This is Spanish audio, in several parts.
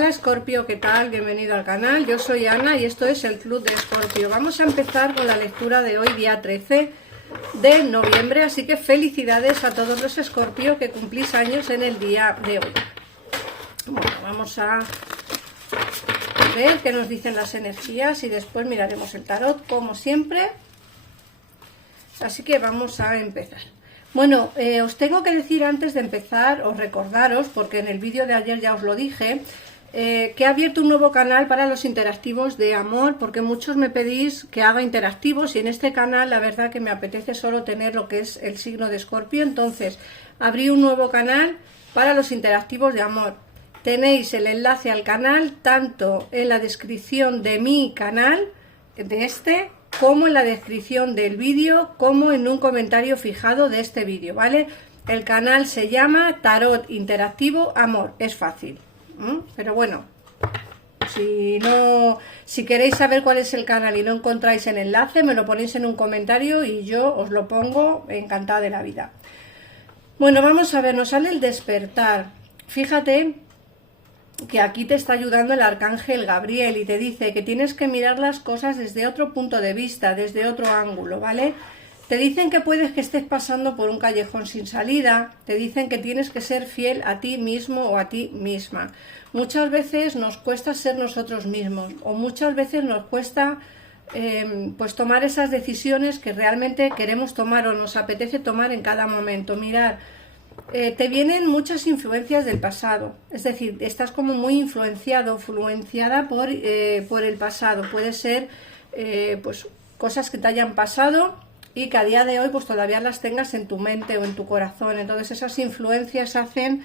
Hola Escorpio, ¿qué tal? Bienvenido al canal, yo soy Ana y esto es el Club de Escorpio. Vamos a empezar con la lectura de hoy, día 13 de noviembre, así que felicidades a todos los Escorpio que cumplís años en el día de hoy. Bueno, vamos a ver qué nos dicen las energías y después miraremos el tarot como siempre. Así que vamos a empezar. Bueno, os tengo que decir antes de empezar, os recordaros, porque en el vídeo de ayer ya os lo dije, que he abierto un nuevo canal para los interactivos de amor, porque muchos me pedís que haga interactivos y en este canal la verdad que me apetece solo tener lo que es el signo de Escorpio. Entonces abrí un nuevo canal para los interactivos de amor. Tenéis el enlace al canal tanto en la descripción de mi canal, de este, como en la descripción del vídeo, como en un comentario fijado de este vídeo, ¿vale? El canal se llama Tarot Interactivo Amor, es fácil, pero bueno, si queréis saber cuál es el canal y no encontráis el enlace, me lo ponéis en un comentario y yo os lo pongo encantada de la vida. Bueno, vamos a ver, nos sale el despertar. Fíjate que aquí te está ayudando el arcángel Gabriel y te dice que tienes que mirar las cosas desde otro punto de vista, desde otro ángulo, ¿vale? Te dicen que puedes que estés pasando por un callejón sin salida, te dicen que tienes que ser fiel a ti mismo o a ti misma. Muchas veces nos cuesta ser nosotros mismos o muchas veces nos cuesta pues tomar esas decisiones que realmente queremos tomar o nos apetece tomar en cada momento. Mirar, te vienen muchas influencias del pasado, es decir, estás como muy influenciada por el pasado. Puede ser pues cosas que te hayan pasado y que a día de hoy pues todavía las tengas en tu mente o en tu corazón. Entonces esas influencias hacen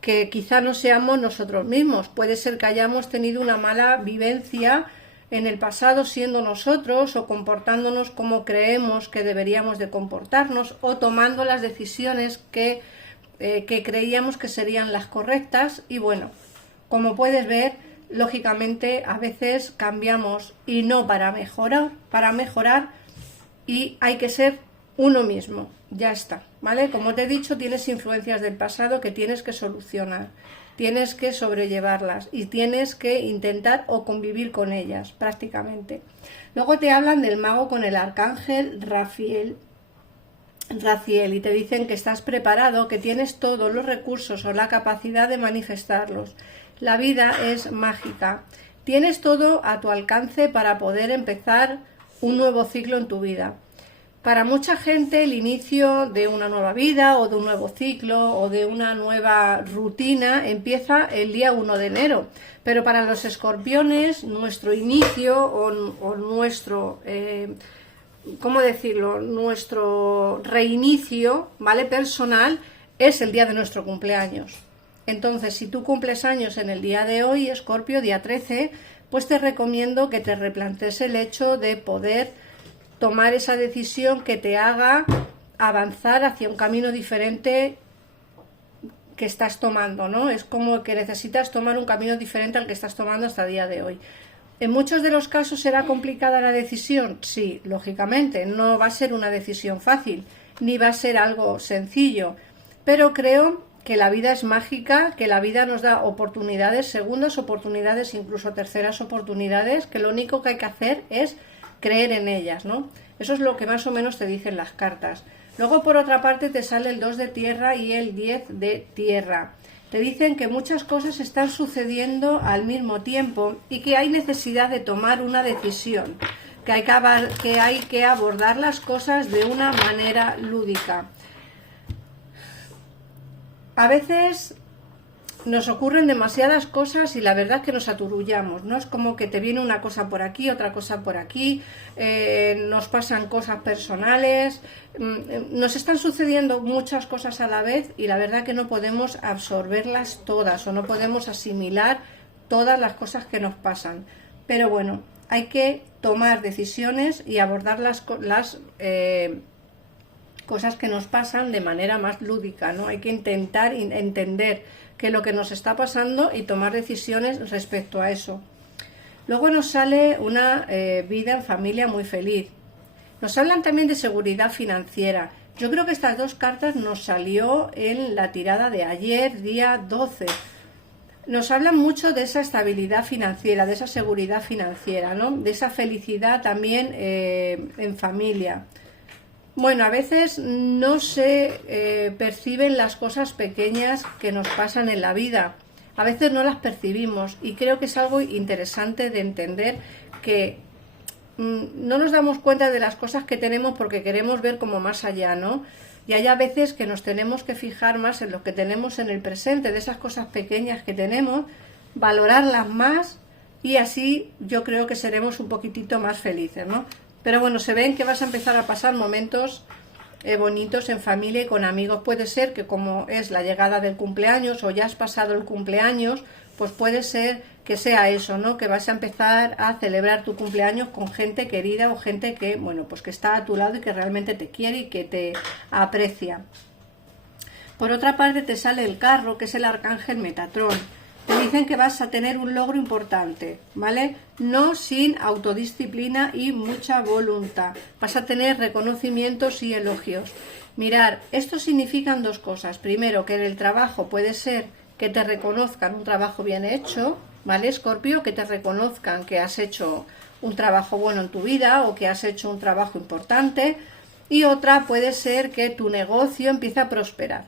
que quizá no seamos nosotros mismos. Puede ser que hayamos tenido una mala vivencia en el pasado siendo nosotros o comportándonos como creemos que deberíamos de comportarnos o tomando las decisiones que creíamos que serían las correctas. Y bueno, como puedes ver, lógicamente a veces cambiamos y no para mejorar, y hay que ser uno mismo, ya está, ¿vale? Como te he dicho, tienes influencias del pasado que tienes que solucionar, tienes que sobrellevarlas y tienes que intentar o convivir con ellas prácticamente. Luego te hablan del mago con el arcángel Raziel, y te dicen que estás preparado, que tienes todos los recursos o la capacidad de manifestarlos. La vida es mágica, tienes todo a tu alcance para poder empezar un nuevo ciclo en tu vida. Para mucha gente el inicio de una nueva vida o de un nuevo ciclo o de una nueva rutina empieza el día 1 de enero, pero para los escorpiones nuestro inicio o nuestro ¿cómo decirlo? Nuestro reinicio, ¿vale? Personal, es el día de nuestro cumpleaños. Entonces, si tú cumples años en el día de hoy, Escorpio, día 13, pues te recomiendo que te replantees el hecho de poder tomar esa decisión que te haga avanzar hacia un camino diferente que estás tomando, ¿no? Es como que necesitas tomar un camino diferente al que estás tomando hasta el día de hoy. ¿En muchos de los casos será complicada la decisión? Sí, lógicamente, no va a ser una decisión fácil, ni va a ser algo sencillo, pero creo que la vida es mágica, que la vida nos da oportunidades, segundas oportunidades, incluso terceras oportunidades, que lo único que hay que hacer es creer en ellas, ¿no? Eso es lo que más o menos te dicen las cartas. Luego, por otra parte, te sale el 2 de tierra y el 10 de tierra. Te dicen que muchas cosas están sucediendo al mismo tiempo y que hay necesidad de tomar una decisión, que hay que abordar las cosas de una manera lúdica. A veces nos ocurren demasiadas cosas y la verdad es que nos aturullamos, ¿no? Es como que te viene una cosa por aquí, otra cosa por aquí, nos pasan cosas personales, nos están sucediendo muchas cosas a la vez y la verdad que no podemos absorberlas todas o no podemos asimilar todas las cosas que nos pasan. Pero bueno, hay que tomar decisiones y abordar las cosas que nos pasan de manera más lúdica, ¿no? Hay que intentar entender qué es lo que nos está pasando y tomar decisiones respecto a eso. Luego nos sale una vida en familia muy feliz. Nos hablan también de seguridad financiera. Yo creo que estas dos cartas nos salió en la tirada de ayer, día 12. nos hablan mucho de esa estabilidad financiera, de esa seguridad financiera, ¿no? De esa felicidad también en familia. Bueno, a veces no se perciben las cosas pequeñas que nos pasan en la vida. A veces no las percibimos y creo que es algo interesante de entender que no nos damos cuenta de las cosas que tenemos porque queremos ver como más allá, ¿no? Y hay a veces que nos tenemos que fijar más en lo que tenemos en el presente, de esas cosas pequeñas que tenemos, valorarlas más y así yo creo que seremos un poquitito más felices, ¿no? Pero bueno, se ven que vas a empezar a pasar momentos bonitos en familia y con amigos. Puede ser que como es la llegada del cumpleaños o ya has pasado el cumpleaños, pues puede ser que sea eso, ¿no? Que vas a empezar a celebrar tu cumpleaños con gente querida o gente que, bueno, pues que está a tu lado y que realmente te quiere y que te aprecia. Por otra parte te sale el carro, que es el arcángel Metatrón. Te dicen que vas a tener un logro importante, ¿vale? No sin autodisciplina y mucha voluntad. Vas a tener reconocimientos y elogios. Mirar, esto significan dos cosas. Primero, que en el trabajo puede ser que te reconozcan un trabajo bien hecho, ¿vale, Escorpio? Que te reconozcan que has hecho un trabajo bueno en tu vida o que has hecho un trabajo importante. Y otra puede ser que tu negocio empiece a prosperar,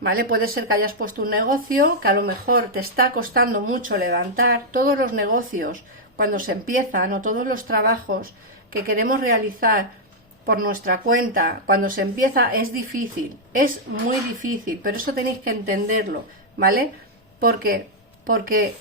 ¿vale? Puede ser que hayas puesto un negocio que a lo mejor te está costando mucho levantar. Todos los negocios, cuando se empiezan, o todos los trabajos que queremos realizar por nuestra cuenta, cuando se empieza es difícil, es muy difícil, pero eso tenéis que entenderlo, ¿vale? Porque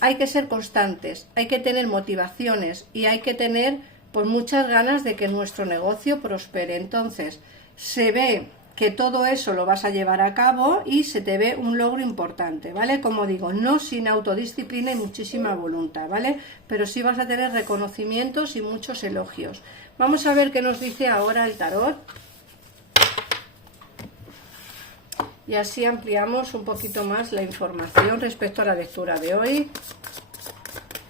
hay que ser constantes, hay que tener motivaciones y hay que tener pues muchas ganas de que nuestro negocio prospere. Entonces, se ve que todo eso lo vas a llevar a cabo y se te ve un logro importante, ¿vale? Como digo, no sin autodisciplina y muchísima voluntad, ¿vale? Pero sí vas a tener reconocimientos y muchos elogios. Vamos a ver qué nos dice ahora el tarot. Y así ampliamos un poquito más la información respecto a la lectura de hoy.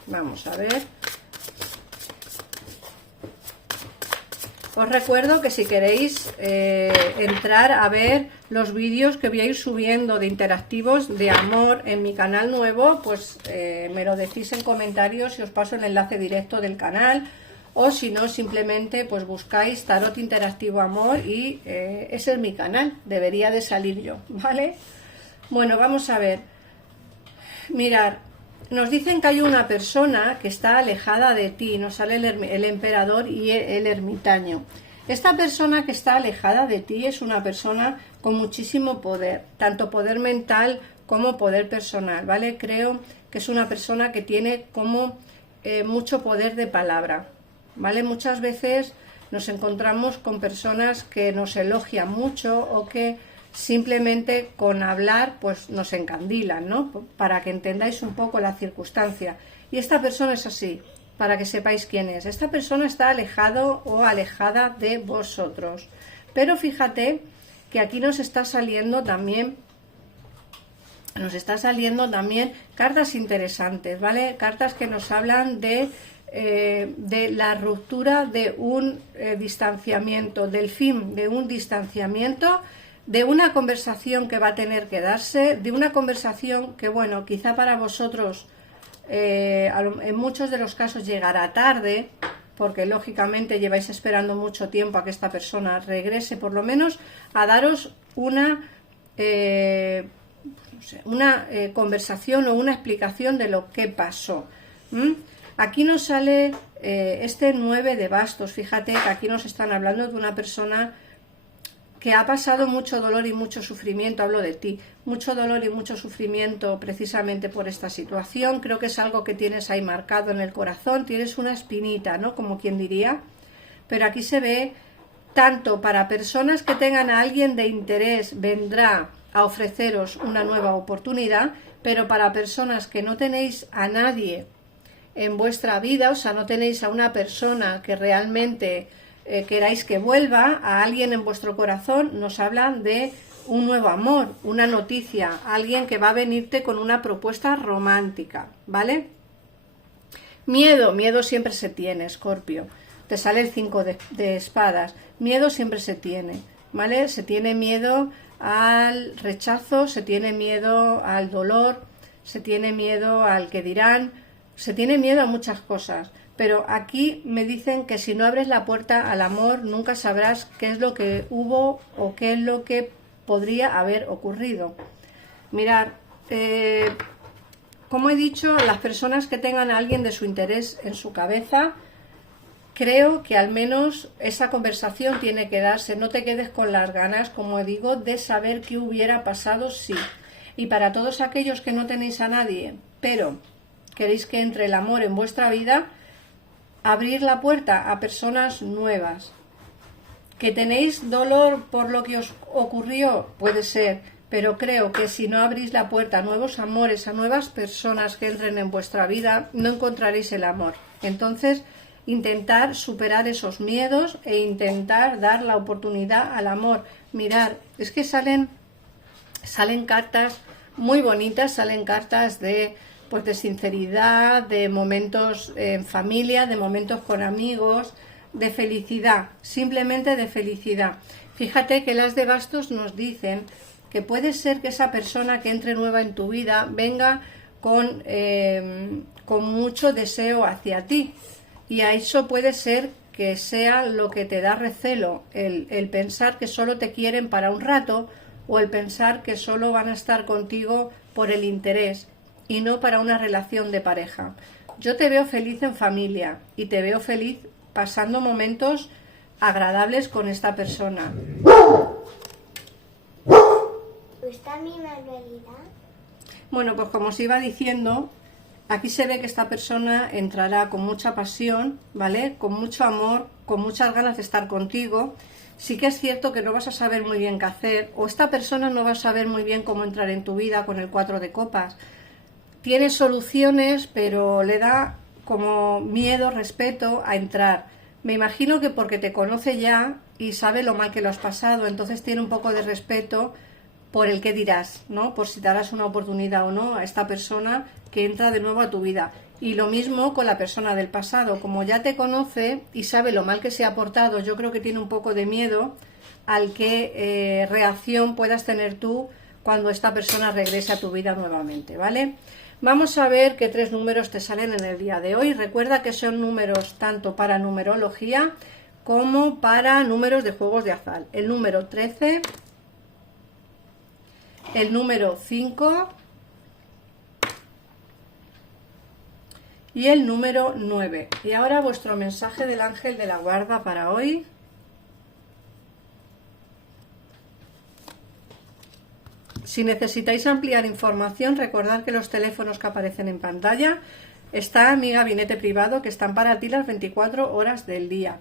Vamos a ver. Os recuerdo que si queréis entrar a ver los vídeos que voy a ir subiendo de interactivos de amor en mi canal nuevo, pues me lo decís en comentarios y os paso el enlace directo del canal. O si no, simplemente pues buscáis Tarot Interactivo Amor y ese es mi canal, debería de salir yo, ¿vale? Bueno, vamos a ver. Mirad, nos dicen que hay una persona que está alejada de ti, nos sale el emperador y el ermitaño. Esta persona que está alejada de ti es una persona con muchísimo poder, tanto poder mental como poder personal, ¿vale? Creo que es una persona que tiene como mucho poder de palabra, ¿vale? Muchas veces nos encontramos con personas que nos elogian mucho o que simplemente con hablar pues nos encandilan, ¿no? Para que entendáis un poco la circunstancia. Y esta persona es así, para que sepáis quién es. Esta persona está alejado o alejada de vosotros. Pero fíjate que aquí nos está saliendo también cartas interesantes, ¿vale? Cartas que nos hablan de la ruptura de un distanciamiento, del fin de un distanciamiento, de una conversación que va a tener que darse, de una conversación que, bueno, quizá para vosotros en muchos de los casos llegará tarde, porque lógicamente lleváis esperando mucho tiempo a que esta persona regrese, por lo menos a daros una conversación o una explicación de lo que pasó. Aquí nos sale este 9 de bastos. Fíjate que aquí nos están hablando de una persona que ha pasado mucho dolor y mucho sufrimiento. Hablo de ti, mucho dolor y mucho sufrimiento precisamente por esta situación. Creo que es algo que tienes ahí marcado en el corazón, tienes una espinita, ¿no? Como quien diría, pero aquí se ve tanto para personas que tengan a alguien de interés, vendrá a ofreceros una nueva oportunidad, pero para personas que no tenéis a nadie en vuestra vida, o sea, no tenéis a una persona que realmente queráis que vuelva, a alguien en vuestro corazón, nos hablan de un nuevo amor, una noticia, alguien que va a venirte con una propuesta romántica, ¿vale? Miedo siempre se tiene, Escorpio. Te sale el 5 de espadas. Miedo siempre se tiene, ¿vale? Se tiene miedo al rechazo, se tiene miedo al dolor, se tiene miedo al que dirán, se tiene miedo a muchas cosas. Pero aquí me dicen que si no abres la puerta al amor, nunca sabrás qué es lo que hubo o qué es lo que podría haber ocurrido. Mirad, como he dicho, las personas que tengan a alguien de su interés en su cabeza, creo que al menos esa conversación tiene que darse. No te quedes con las ganas, como digo, de saber qué hubiera pasado si. Y para todos aquellos que no tenéis a nadie, pero queréis que entre el amor en vuestra vida, abrir la puerta a personas nuevas. ¿Que tenéis dolor por lo que os ocurrió? Puede ser, pero creo que si no abrís la puerta a nuevos amores, a nuevas personas que entren en vuestra vida, no encontraréis el amor. Entonces, intentar superar esos miedos e intentar dar la oportunidad al amor. Mirad, es que salen cartas muy bonitas, salen cartas de sinceridad, de momentos en familia, de momentos con amigos, de felicidad, simplemente de felicidad. Fíjate que las de bastos nos dicen que puede ser que esa persona que entre nueva en tu vida venga con mucho deseo hacia ti, y a eso puede ser que sea lo que te da recelo, el pensar que solo te quieren para un rato, o el pensar que solo van a estar contigo por el interés y no para una relación de pareja. Yo te veo feliz en familia y te veo feliz pasando momentos agradables con esta persona. ¿Está mi Manuelita? Bueno, pues como os iba diciendo, aquí se ve que esta persona entrará con mucha pasión, ¿vale? Con mucho amor, con muchas ganas de estar contigo. Sí que es cierto que no vas a saber muy bien qué hacer, o esta persona no va a saber muy bien cómo entrar en tu vida con el 4 de copas. Tiene soluciones, pero le da como miedo, respeto a entrar. Me imagino que porque te conoce ya y sabe lo mal que lo has pasado, entonces tiene un poco de respeto por el que dirás, ¿no? Por si darás una oportunidad o no a esta persona que entra de nuevo a tu vida. Y lo mismo con la persona del pasado, como ya te conoce y sabe lo mal que se ha portado, yo creo que tiene un poco de miedo al que reacción puedas tener tú cuando esta persona regrese a tu vida nuevamente, ¿vale? Vamos a ver qué 3 números te salen en el día de hoy. Recuerda que son números tanto para numerología como para números de juegos de azar. El número 13, el número 5 y el número 9. Y ahora vuestro mensaje del ángel de la guarda para hoy. Si necesitáis ampliar información, recordad que los teléfonos que aparecen en pantalla están en mi gabinete privado, que están para ti las 24 horas del día.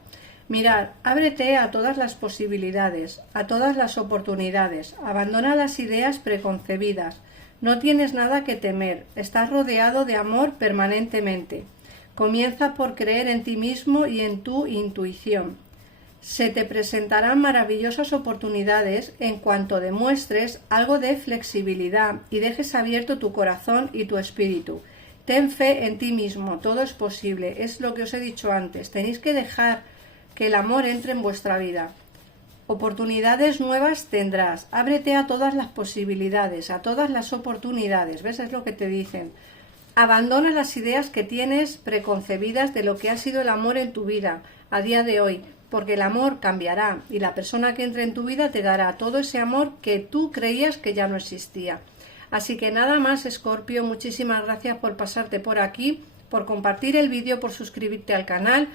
Mirad, ábrete a todas las posibilidades, a todas las oportunidades, abandona las ideas preconcebidas. No tienes nada que temer, estás rodeado de amor permanentemente. Comienza por creer en ti mismo y en tu intuición. Se te presentarán maravillosas oportunidades en cuanto demuestres algo de flexibilidad y dejes abierto tu corazón y tu espíritu. Ten fe en ti mismo, todo es posible, es lo que os he dicho antes. Tenéis que dejar que el amor entre en vuestra vida. Oportunidades nuevas tendrás. Ábrete a todas las posibilidades, a todas las oportunidades. ¿Ves? Es lo que te dicen. Abandona las ideas que tienes preconcebidas de lo que ha sido el amor en tu vida a día de hoy, porque el amor cambiará y la persona que entre en tu vida te dará todo ese amor que tú creías que ya no existía. Así que nada más, Escorpio, muchísimas gracias por pasarte por aquí, por compartir el vídeo, por suscribirte al canal.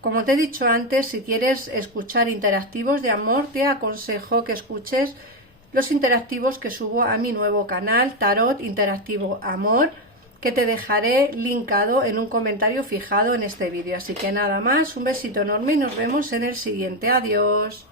Como te he dicho antes, si quieres escuchar interactivos de amor, te aconsejo que escuches los interactivos que subo a mi nuevo canal, Tarot Interactivo Amor, que te dejaré linkado en un comentario fijado en este vídeo. Así que nada más, un besito enorme y nos vemos en el siguiente. Adiós.